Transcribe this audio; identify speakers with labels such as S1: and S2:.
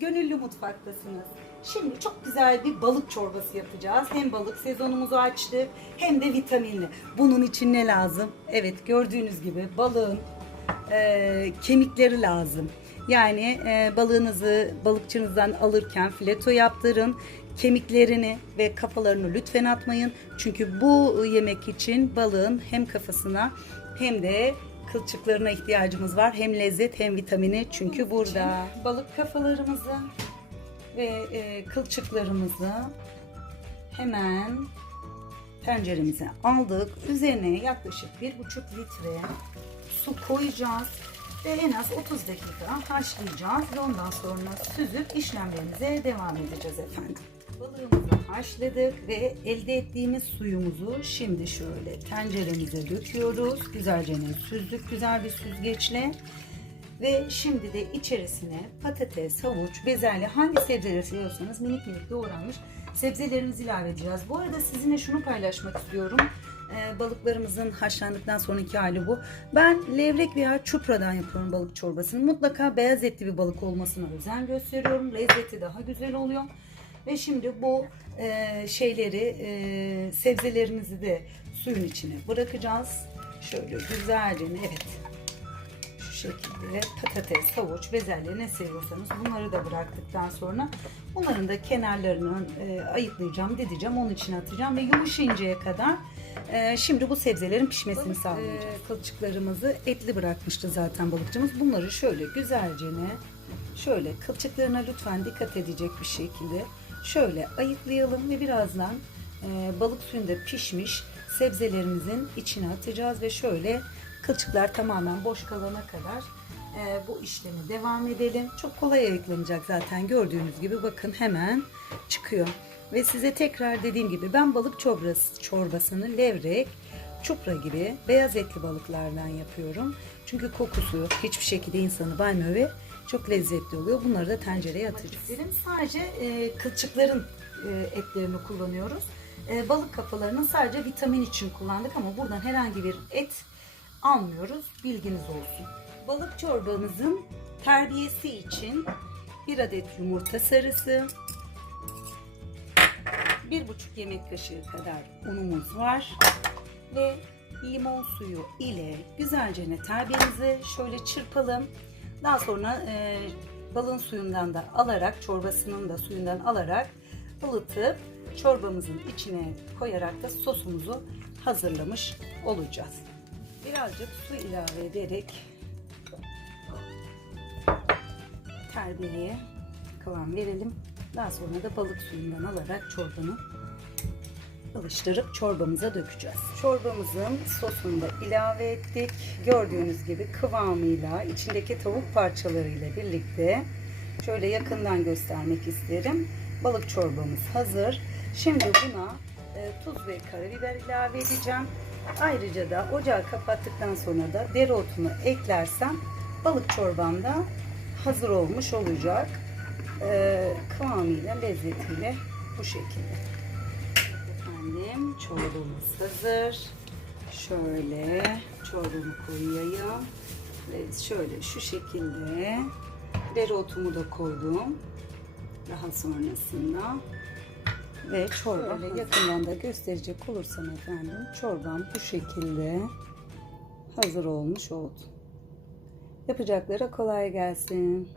S1: Gönüllü Mutfak'tasınız. Şimdi çok güzel bir balık çorbası yapacağız. Hem balık sezonumuzu açtı hem de vitaminli. Bunun için ne lazım? Evet gördüğünüz gibi balığın e, kemikleri lazım. Yani e, balığınızı balıkçınızdan alırken fileto yaptırın. Kemiklerini ve kafalarını lütfen atmayın. Çünkü bu yemek için balığın hem kafasına hem de kılçıklarına ihtiyacımız var. Hem lezzet hem vitamini çünkü burada. Balık kafalarımızı ve e, kılçıklarımızı hemen tenceremize aldık. Üzerine yaklaşık bir buçuk litre su koyacağız ve en az 30 dakika haşlayacağız ve ondan sonra süzüp işlemlerimize devam edeceğiz efendim. Balığımızı haşladık ve elde ettiğimiz suyumuzu şimdi şöyle tenceremize döküyoruz. Güzelce süzdük güzel bir süzgeçle. Ve şimdi de içerisine patates, havuç, bezelye hangi sebzeleri seviyorsanız minik minik doğranmış sebzelerimizi ilave edeceğiz. Bu arada sizinle şunu paylaşmak istiyorum. Ee, balıklarımızın haşlandıktan sonraki hali bu. Ben levrek veya çupradan yapıyorum balık çorbasını. Mutlaka beyaz etli bir balık olmasına özen gösteriyorum. Lezzeti daha güzel oluyor. Ve şimdi bu e, şeyleri, e, sebzelerimizi de suyun içine bırakacağız. Şöyle güzelce, evet şu şekilde patates, havuç, bezelye ne seviyorsanız bunları da bıraktıktan sonra bunların da kenarlarını e, ayıklayacağım, dideceğim, onun içine atacağım ve yumuşayıncaya kadar e, şimdi bu sebzelerin pişmesini sağlayacağız. kılçıklarımızı etli bırakmıştı zaten balıkçımız. Bunları şöyle güzelce şöyle kılçıklarına lütfen dikkat edecek bir şekilde şöyle ayıklayalım ve birazdan e, balık suyunda pişmiş sebzelerimizin içine atacağız ve şöyle kılçıklar tamamen boş kalana kadar e, bu işlemi devam edelim. Çok kolay ayıklanacak zaten gördüğünüz gibi bakın hemen çıkıyor. Ve size tekrar dediğim gibi ben balık çorbası, çorbasını levrek, çupra gibi beyaz etli balıklardan yapıyorum. Çünkü kokusu hiçbir şekilde insanı baymıyor ve çok lezzetli oluyor. Bunları da tencereye atacağız. Sadece e, kılçıkların e, etlerini kullanıyoruz. E, balık kafalarını sadece vitamin için kullandık ama buradan herhangi bir et almıyoruz. Bilginiz olsun. Balık çorbamızın terbiyesi için bir adet yumurta sarısı, bir buçuk yemek kaşığı kadar unumuz var ve limon suyu ile güzelce terbiyemizi şöyle çırpalım. Daha sonra e, balın suyundan da alarak, çorbasının da suyundan alarak ılıtıp çorbamızın içine koyarak da sosumuzu hazırlamış olacağız. Birazcık su ilave ederek terbiyeye kıvam verelim. Daha sonra da balık suyundan alarak çorbanı ılıştırıp çorbamıza dökeceğiz. Çorbamızın sosunu da ilave ettik. Gördüğünüz gibi kıvamıyla içindeki tavuk parçalarıyla birlikte şöyle yakından göstermek isterim. Balık çorbamız hazır. Şimdi buna e, tuz ve karabiber ilave edeceğim. Ayrıca da ocağı kapattıktan sonra da dereotunu eklersem balık çorbam da hazır olmuş olacak. E, kıvamıyla, lezzetiyle bu şekilde. Efendim çorbamız hazır. Şöyle çorbamı koyayım. Ve şöyle şu şekilde dereotumu da koydum. Daha sonrasında ve çorba Şöyle yakından da gösterecek olursam efendim çorbam bu şekilde hazır olmuş oldu. Yapacaklara kolay gelsin.